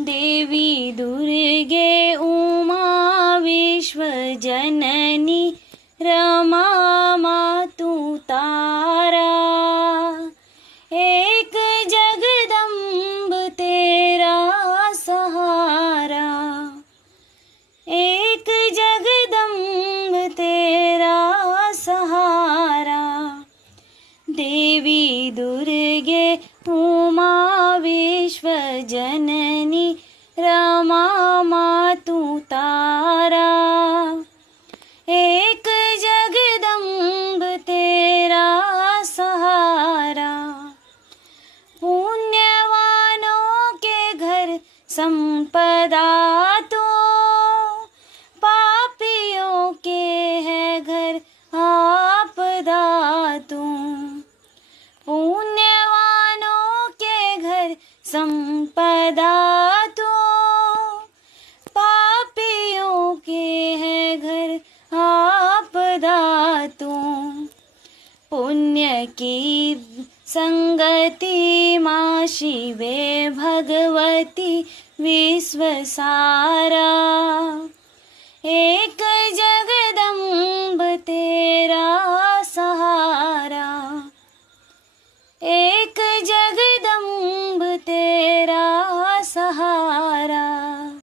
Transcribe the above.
देवी दुर्गे उमा विश्व जननी रमा मातु तारा। एक जगदम्ब तेरा सहारा, एक जगदम्ब तेरा सहारा। देवी दुर्गे उमा विश्व जननी रमा मातु तारा। एक जगदम्ब तेरा सहारा। पुण्यवानों के घर संपदा तो, पापियों के है घर आपदा तुम। पुण्यवानों के घर संपदा तो, पापियों के है घर आपदा तुम। पुण्य की संगति माँ शिवे भगवती विश्व सारा। एक जगदम्ब तेरा सहारा।